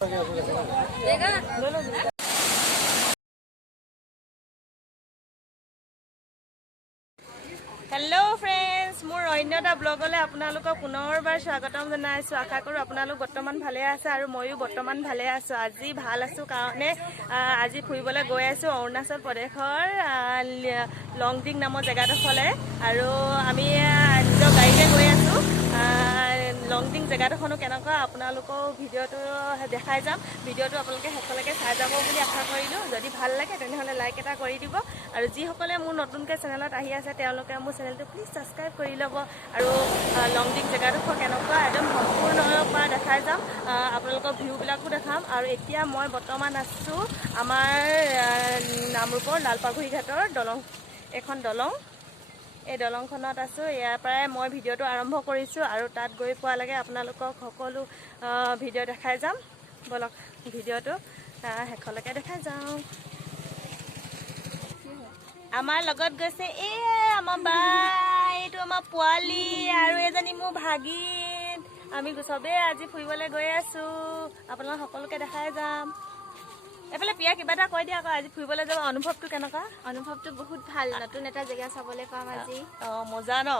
Hello friends, मोर अन्यता ब्लगले आपनालोকক पुनरबार स्वागतम जनाइছো। आशा करूँ आपनालोक बर्तमान भाले आछे आरो मयো बर्तमान भाले आछो। আজি ভাল আছো কাৰণে আজি ফুৰিবলৈ গৈ আছো অৰুণাচল প্ৰদেশৰ লংডিং নামৰ জেগাডোখৰলে আৰু আমি নিজৰ গাড়ীতে গৈ আছো। লংডিং জেগাডোখৰনো কেনেকুৱা আপোনালোকক ভিডিঅ'টো দেখাই যাম। ভিডিঅ'টো আপোনালোকে শেষলৈকে চাই যাব বুলি আশা কৰিলোঁ। যদি ভাল লাগে তেনেহ'লে লাইক এটা কৰি দিব আৰু যিসকলে মোৰ নতুনকৈ চেনেলত আহি আছে তেওঁলোকে মোৰ চেনেলটো প্লিজ ছাবস্ক্ৰাইব কৰি ল'ব আৰু লংডিং জেগাডোখৰ কেনেকুৱা একদম সম্পূৰ্ণৰূপৰ পৰা দেখাই যাম। আপোনালোকৰ ভিউবিলাকো দেখাম আৰু এতিয়া মই বৰ্তমান আছোঁ আমাৰ নামৰূপৰ লালপাগুৰি ঘাটৰ দলং, এখন দলং। এই দলংখনত আছোঁ। ইয়াৰ পৰাই মই ভিডিঅ'টো আৰম্ভ কৰিছোঁ আৰু তাত গৈ পোৱালৈকে আপোনালোকক সকলো ভিডিঅ' দেখাই যাম। বলক ভিডিঅ'টো শেষলৈকে দেখাই যাওঁ। আমাৰ লগত গৈছে আমাৰ বা, এইটো আমাৰ পোৱালি আৰু এজনী মোৰ ভাগিন। আমি চবেই আজি ফুৰিবলৈ গৈ আছোঁ। আপোনালোক সকলোকে দেখাই যাম। এফালে পিয়া কিবা এটা কৈ দিয়া আকৌ, আজি ফুৰিবলৈ যাব অনুভৱটো কেনেকুৱা? অনুভৱটো বহুত ভাল, নতুন এটা জেগা চাবলৈ পাম আজি। মজা ন?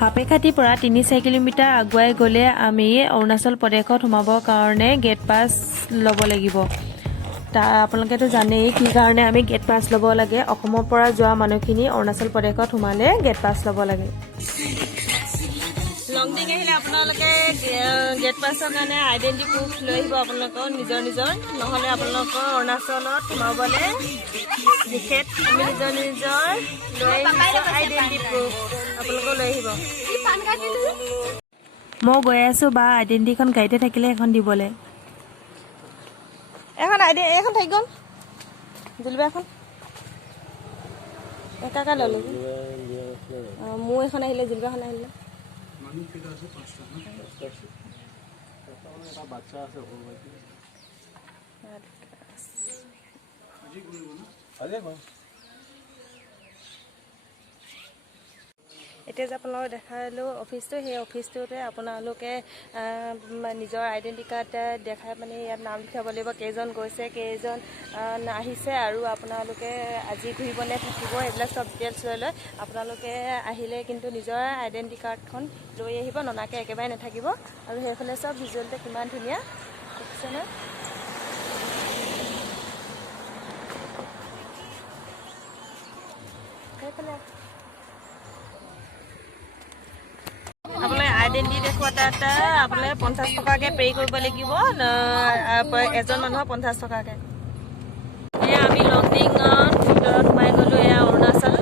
সাপেখাতিৰ পৰা ৩-৪ কিলোমিটাৰ আগুৱাই গ'লে আমি অৰুণাচল প্ৰদেশত সোমাবৰ কাৰণে গেট পাছ ল'ব লাগিব। আপোনালোকেতো জানেই কি কাৰণে আমি গেট পাছ ল'ব লাগে। অসমৰ পৰা যোৱা মানুহখিনি অৰুণাচল প্ৰদেশত সোমালে গেট পাছ ল'ব লাগে। লংডিং আহিলে আপোনালোকে গেট পাছৰ কাৰণে আইডেণ্টি প্ৰুফ লৈ আহিব আপোনালোকৰ নিজৰ। নহ'লে আপোনালোকৰ অৰুণাচলত সোমাবলৈ নিষেধ। আমি নিজৰ লৈ আইডেণ্টি প্ৰুফ আপোনালোকেও লৈ আহিব। মই গৈ আছোঁ বা আইডেণ্টিখন গাড়ীতে থাকিলে এখন দিবলৈ। এখন থাকি গ'ল জুলিবা এখন একা ল'লো। মোৰ এখন আহিলে, জুলিবাখন আহিলে। এতিয়া যে আপোনালোকক দেখালোঁ অফিচটো, সেই অফিচটোতে আপোনালোকে নিজৰ আইডেণ্টি কাৰ্ড দেখাই মানে ইয়াত নাম লিখাব লাগিব, কেইজন গৈছে, কেইজন আহিছে আৰু আপোনালোকে আজি ঘূৰিবনে থাকিব, এইবিলাক চব ডিটেইলছ লৈ আপোনালোকে আহিলে কিন্তু নিজৰ আইডেণ্টি কাৰ্ডখন লৈ আহিব, ননাকৈ একেবাৰে নাথাকিব। আৰু সেইফালে চব ভিজুৱেলতে কিমান ধুনীয়া দেখিছেনে? সেইফালে আপোনালোকে আইডেণ্টি দেখুওৱা তাত আপোনালোকে 50 টকাকৈ পে' কৰিব লাগিব। এজন মানুহৰ 50 টকাকৈ। এয়া আমি লংডিঙত ভিতৰত সোমাই গ'লোঁ। এয়া অৰুণাচল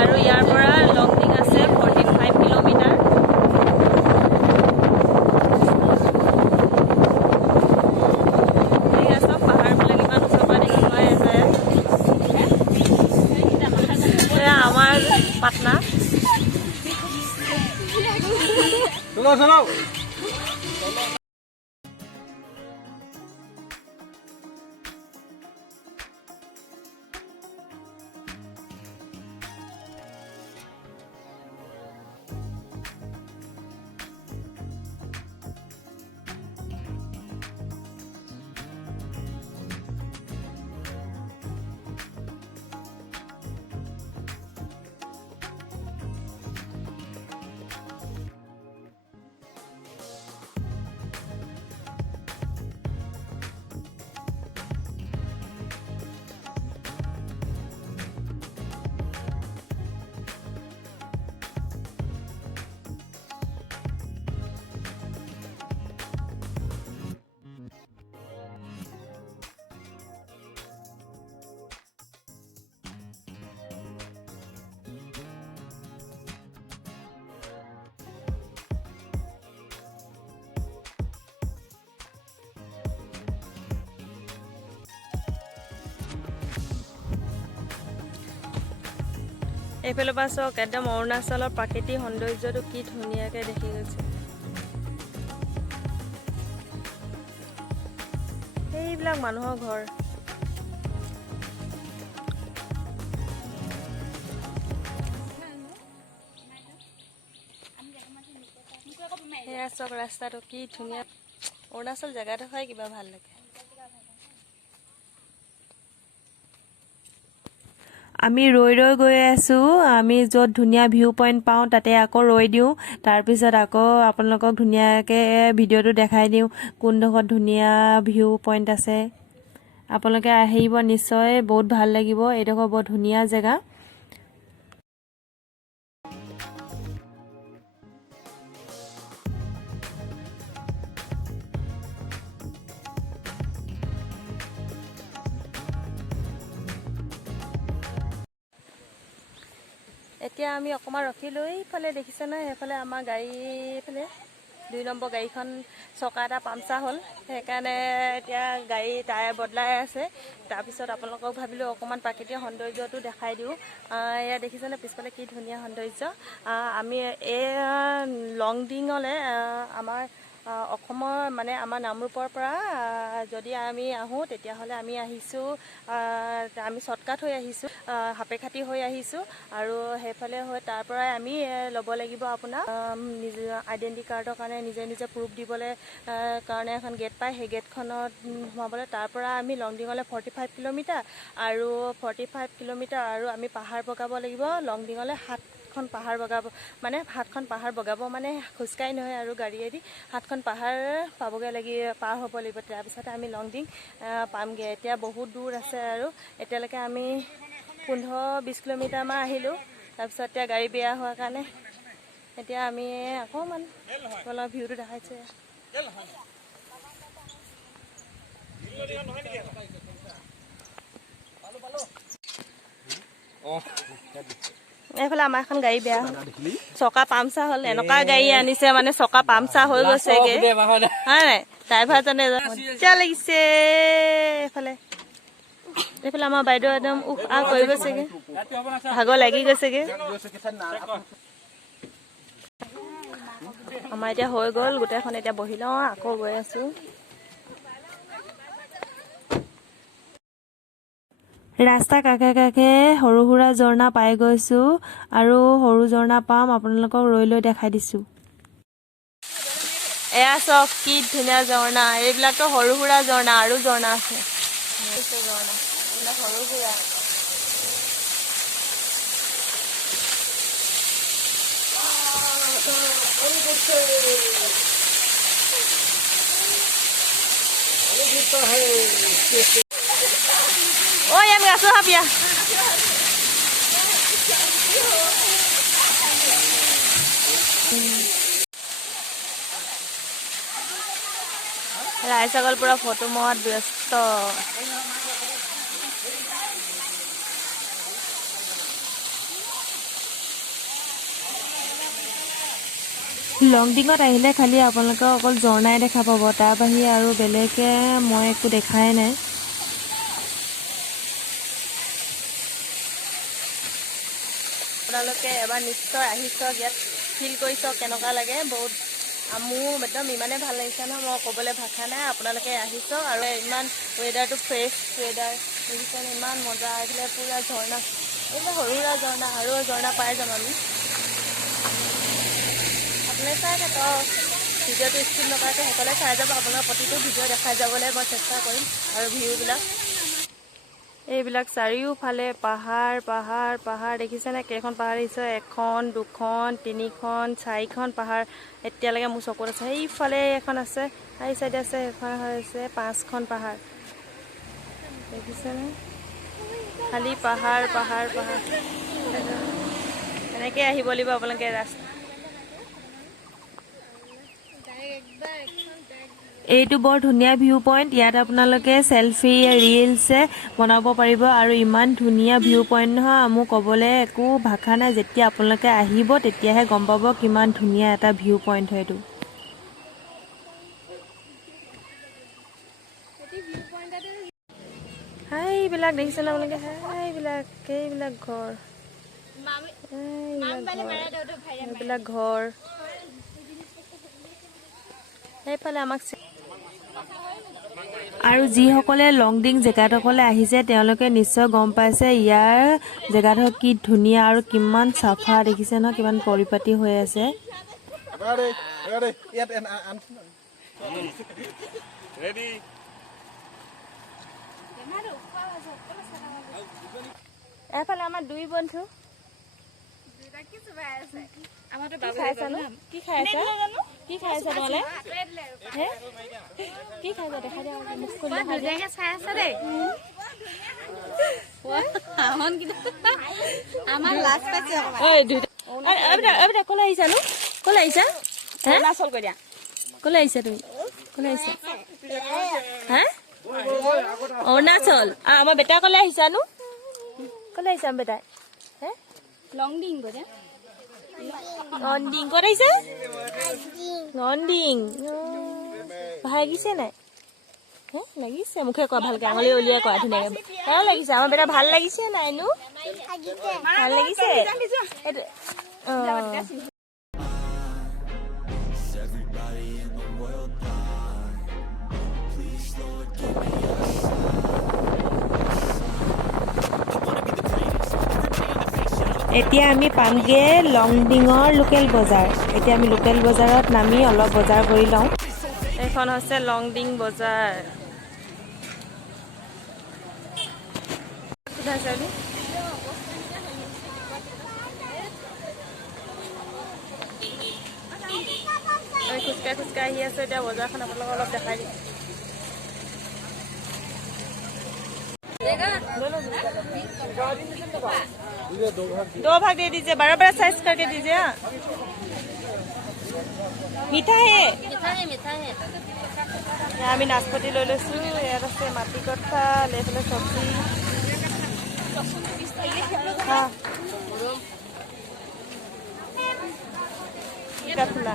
আৰু ইয়াৰ পৰা লংডিং আছে 45 কিলোমিটাৰ। চব পাহাৰবিলাক ইমান ওচৰৰ পৰা দেখি পাই আছে। এয়া আমাৰ পাটনা। চলো এইফালৰ পৰা চাওক একদম অৰুণাচলৰ প্ৰাকৃতিক সৌন্দৰ্যটো কি ধুনীয়াকৈ দেখি গৈছে। সেইবিলাক মানুহৰ ঘৰ। সেয়া চাওক ৰাস্তাটো কি ধুনীয়া। অৰুণাচল জেগাডোখৰে কিবা ভাল লাগে। আমি ৰৈ গৈ আছোঁ। আমি য'ত ধুনীয়া ভিউ পইণ্ট পাওঁ তাতে আকৌ ৰৈ দিওঁ। তাৰপিছত আকৌ আপোনালোকক ধুনীয়াকৈ ভিডিঅ'টো দেখাই দিওঁ কোনডোখৰত ধুনীয়া ভিউ পইণ্ট আছে। আপোনালোকে আহিব নিশ্চয়, বহুত ভাল লাগিব। এইডোখৰ বৰ ধুনীয়া জেগা। এতিয়া আমি অকণমান ৰখিলোঁ। এইফালে দেখিছে নহয়, সেইফালে আমাৰ গাড়ী, এইফালে 2 নম্বৰ গাড়ীখন চকা এটা পামচাৰ হ'ল। সেইকাৰণে এতিয়া গাড়ী টায়াৰ বদলাই আছে। তাৰপিছত আপোনালোকক ভাবিলোঁ অকণমান প্ৰাকৃতিক সৌন্দৰ্যটো দেখাই দিওঁ। এয়া দেখিছেনে পিছফালে কি ধুনীয়া সৌন্দৰ্য। আমি এই লংডিঙলৈ আমাৰ অসমৰ মানে আমাৰ নামৰূপৰ পৰা যদি আমি আহোঁ তেতিয়াহ'লে আমি আহিছোঁ, আমি শ্বৰ্টকাট হৈ আহিছোঁ, সাপেখাতি হৈ আহিছোঁ। আৰু সেইফালে হৈ তাৰ পৰাই আমি ল'ব লাগিব আপোনাৰ নিজে আইডেণ্টি কাৰ্ডৰ কাৰণে নিজে প্ৰুফ দিবলৈ কাৰণে এখন গেট পায়। সেই গেটখনত সোমাবলৈ তাৰ পৰা আমি লংডিঙলৈ 45 কিলোমিটাৰ আৰু 45 কিলোমিটাৰ আৰু আমি পাহাৰ বগাব লাগিব। লংডিঙলৈ 7খন পাহাৰ বগাব, মানে 7খন পাহাৰ বগাব মানে খোজকাঢ়ি নহয় আৰু গাড়ীয়েদি 7খন পাহাৰ পাবগৈ পাৰ হ'ব লাগিব। তাৰপিছতে আমি লংডিং পামগৈ। এতিয়া বহুত দূৰ আছে আৰু এতিয়ালৈকে আমি 15-20 কিলোমিটাৰমান আহিলোঁ। তাৰপিছত এতিয়া গাড়ী বেয়া হোৱাৰ কাৰণে এতিয়া আমি অকণমান অলপ ভিউটো দেখাইছোঁ। এইফালে আমাৰ এখন গাড়ী বেয়া হ'ল, চকা পামচাৰ হ'ল। এনেকুৱা গাড়ী আনিছে মানে চকা পামচাৰ হৈ গৈছেগৈ, হয় নাই? ড্ৰাইভাৰজনে মজা লাগিছে। এইফালে আমাৰ বাইদেউ একদম কৰি গৈছেগৈ, ভাগৰ লাগি গৈছেগৈ। আমাৰ এতিয়া হৈ গ'ল গোটেইখন। এতিয়া বহি লওঁ, আকৌ গৈ আছোঁ। ৰাস্তা কাষে কাষে সৰু সুৰা ঝৰ্ণা পাই গৈছোঁ আৰু সৰু ঝৰ্ণা পাম আপোনালোকক ৰৈ দেখাই দিছোঁ। এয়া চাওক কি ধুনীয়া ঝৰ্ণা। এইবিলাকতো সৰু সুৰা ঝৰ্ণা, আৰু ঝৰ্ণা আছে। ঝৰ্ণা এইবিলাক সৰু সুৰা। Ôi em gà sữa hấp vậy? Lại sagol pura photo mod ব্যস্ত। লংডিঙত আহিলে খালি আপোনালোকে অকল ঝৰ্ণাই দেখা পাব, তাৰ বাহিৰে আৰু বেলেগে মই একো দেখাই নাই। আপোনালোকে এবাৰ নিশ্চয় আহিছ, ইয়াত ফিল কৰিছ কেনেকুৱা লাগে। বহুত মোৰ একদম ইমানেই ভাল লাগিছে নহয়, মই ক'বলৈ ভাষা নাই। আপোনালোকে আহিছ আৰু ইমান ৱেডাৰটো ফ্ৰেছ ৱেডাৰ দেখিছেনে, ইমান মজা। এইফালে পূৰা ঝৰ্ণা, এইবিলাক সৰু সুৰা ঝৰ্ণা, আৰু ঝৰ্ণা পাই যাম আমি। আপোনালোকে চাই থাকক, ভিডিঅ'টো স্কিপ নকৰাকৈ সকলোৱে চাই যাব। আপোনালোকৰ প্ৰতিটো ভিডিঅ' দেখাই যাবলৈ মই চেষ্টা কৰিম। আৰু ভিউবিলাক এইবিলাক চাৰিওফালে পাহাৰ পাহাৰ পাহাৰ দেখিছেনে? কেইখন পাহাৰ দেখিছে? 1, 2, 3, 4খন পাহাৰ এতিয়ালৈকে মোৰ চকুত আছে। সেইফালে এখন আছে, সেই চাইডে আছে, সেইখন হৈছে 5খন পাহাৰ দেখিছেনে? খালি পাহাৰ পাহাৰ পাহাৰ। এনেকৈ আহিব লাগিব আপোনালোকে ৰাস্তা। এইটো বৰ ধুনীয়া ভিউ পইণ্ট। ইয়াত আপোনালোকে চেলফি ৰিলছ বনাব পাৰিব আৰু ইমান ধুনীয়া ভিউ পইণ্ট নহয়, মোৰ ক'বলৈ একো ভাষা নাই। যেতিয়া আপোনালোকে আহিব তেতিয়াহে গম পাব কিমান ধুনীয়া এটা ভিউ পইণ্ট হয় এইটো। সেইবিলাক দেখিছেনে আপোনালোকে? সেইবিলাক ঘৰ এইবিলাক ঘৰ সেইফালে আমাক আৰু যিসকলে লংডিং জেগাডোখৰলৈ আহিছে তেওঁলোকে নিশ্চয় গম পাইছে ইয়াৰ জেগাডোখৰ কি ধুনীয়া আৰু কিমান চাফা দেখিছে নহয় কিমান পৰিপাটি হৈ আছে এফালে আমাৰ দুই বন্ধু কি খাই আছা তোমালে কি খাইছা দেখা দিয়া কলে আহিছা নো কলে আহিছা কলে আহিছা তুমি কলে আহিছা হা অৰুণাচল আমাৰ বেটা কলে আহিছা নো কলে আহিছা বেটাই হে লংডিং লংডিং ক'ত আহিছে লংডিং ভাল লাগিছে নাই হে লাগিছে মুখে কোৱা ভালকে আঙুলি উলিয়াই কোৱা ধুনীয়াকে ভাল লাগিছে আমাৰ বেটা ভাল লাগিছে নাই নো ভাল লাগিছে এতিয়া আমি পামগে লংডিঙৰ লোকেল বজাৰ এতিয়া আমি লোকেল বজাৰত নামি অলপ বজাৰ কৰি লওঁ এইখন হৈছে লংডিং বজাৰ খোজকাঢ়ি খোজকাঢ়ি আহি আছে এতিয়া বজাৰখন আপোনালোকক অলপ দেখাই দিম दो भाग दे दीजिए बड़ा बड़ा साइज करके दीजिए मीठा है আমি নাচপতি লৈ লৈছো ইয়াত আছে মাটি কঁঠাল এইফালে চব্জি ফুলা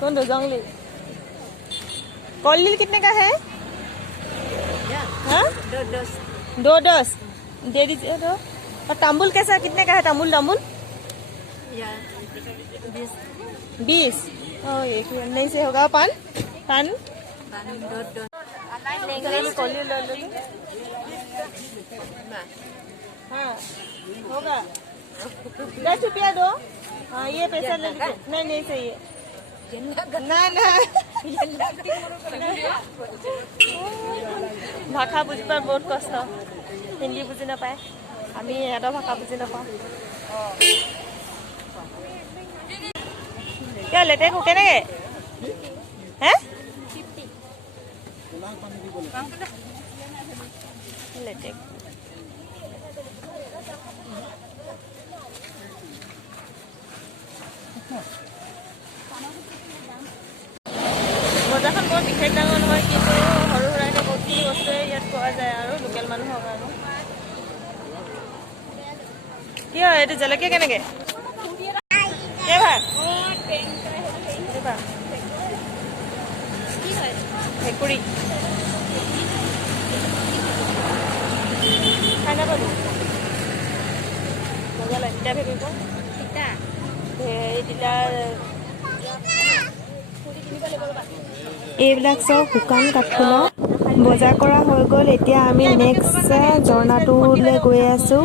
कौन दो जंगली कॉलिल कितने का है हाँ? दो दस दे दीजिए दो और तांबुल कैसा कितने का है तांबुल तांबुल 20 एक नहीं से होगा पान पान कॉलिल ले लो हाँ होगा 10 रुपया दो हाँ ये पैसा ले लीजिए नहीं नहीं सही है ना ना भाषा बुझी पार बहुत कष्ट हिंदी बुझी नापाय आमी इहतर भाषा बुझी नापाওঁ क्या लेटेकु केनेके হে लेटेक বজাৰখন বৰ বিশেষ ডাঙৰ নহয় কিন্তু সৰু সুৰাকৈ বহুতখিনি বস্তুৱে ইয়াত পোৱা যায় আৰু লোকেল মানুহৰ কাৰণে কি হয় এইটো জলকীয়া কেনেকৈ ভেকুৰী খাই নাপাবি মজা লাগে তিতা ভেকুৰী কওঁ তিতা এইবিলাক চব শুকান কাঠফুলা বজাৰ কৰা হৈ গ'ল এতিয়া আমি নেক্সট ঝৰ্ণাটোলৈ গৈ আছো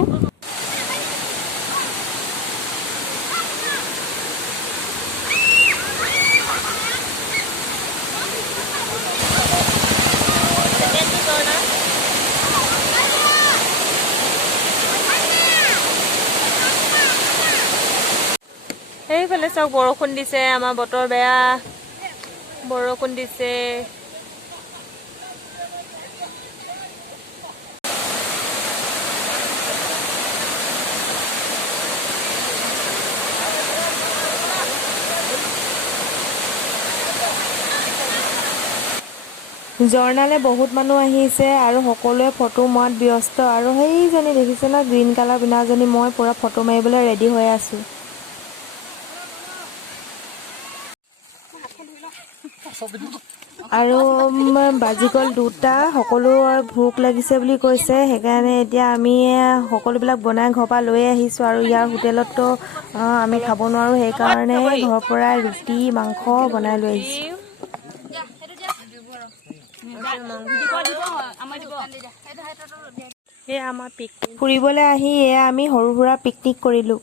এইফালে চাওক বৰষুণ দিছে আমাৰ বতৰ বেয়া বৰষুণ দিছে ঝৰ্ণালৈ বহুত মানুহ আহিছে আৰু সকলোৱে ফটো মৰাত ব্যস্ত আৰু সেইজনী দেখিছে না গ্ৰীণ কালাৰ পিন্ধাজনী মই পুৰা ফটো মাৰিবলৈ ৰেডি হৈ আছো আৰু বাজি গ'ল 2টা। সকলো ভোক লাগিছে বুলি কৈছে, সেইকাৰণে এতিয়া আমি সকলোবিলাক বনাই ঘৰৰ পৰা লৈ আহিছোঁ। আৰু ইয়াৰ হোটেলততো আমি খাব নোৱাৰোঁ, সেইকাৰণে ঘৰৰ পৰাই ৰুটি মাংস বনাই লৈ আহিছোঁ। আমাৰ পিকনিক ফুৰিবলৈ আহি আমি সৰু সুৰা পিকনিক কৰিলোঁ।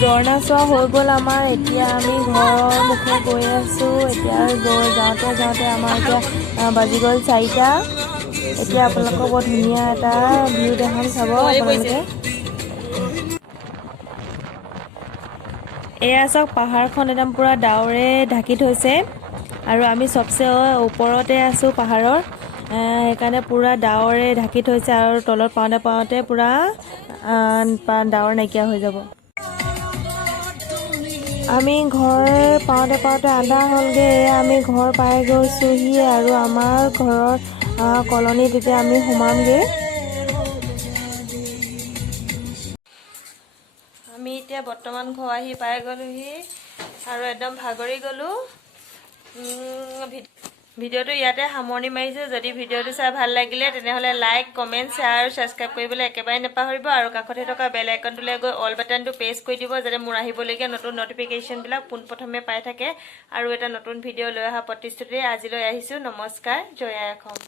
ঝৰ্ণা চোৱা হৈ গ'ল আমাৰ। এতিয়া আমি ঘৰৰ মুখে গৈ আছোঁ। এতিয়া যাওঁতে আমাৰ এতিয়া বাজি গ'ল 4টা। এতিয়া আপোনালোকক বৰ ধুনীয়া এটা ভিউ দেখাম, চাব আপোনালোকে। এয়া চাওক, পাহাৰখন একদম পুৰা ডাৱৰে ঢাকি থৈছে আৰু আমি চবচে ওপৰতে আছোঁ পাহাৰৰ। সেইকাৰণে পুৰা ডাৱৰে ঢাকি থৈছে আৰু তলত পাওঁতে পুৰা ডাৱৰ নাইকিয়া হৈ যাব। আমি ঘৰ পাওঁতে আন্ধাৰ হ'লগৈ। আমি ঘৰ পাই গৈছোঁহি আৰু আমাৰ ঘৰৰ কলনীত এতিয়া আমি সোমামগৈ। আমি এতিয়া বৰ্তমান ঘৰ আহি পাই গ'লোহি আৰু একদম ভাগৰি গ'লোঁ। ভিডিঅ'টো ইয়াতে সামৰণি মাৰিছোঁ। যদি ভিডিঅ'টো চাই ভাল লাগিলে তেনেহ'লে লাইক, কমেণ্ট, শ্বেয়াৰ আৰু ছাবস্ক্ৰাইব কৰিবলৈ একেবাৰে নাপাহৰিব। আৰু কাষতে থকা বেল আইকনটোলৈ গৈ অল বাটনটো প্ৰেছ কৰি দিব, যাতে মোৰ আহিবলগীয়া নতুন নটিফিকেশ্যনবিলাক পোনপ্ৰথমে পাই থাকে। আৰু এটা নতুন ভিডিঅ' লৈ অহা প্ৰতিশ্ৰুতিৰে আজিলৈ আহিছোঁ। নমস্কাৰ, জয় আই অসম।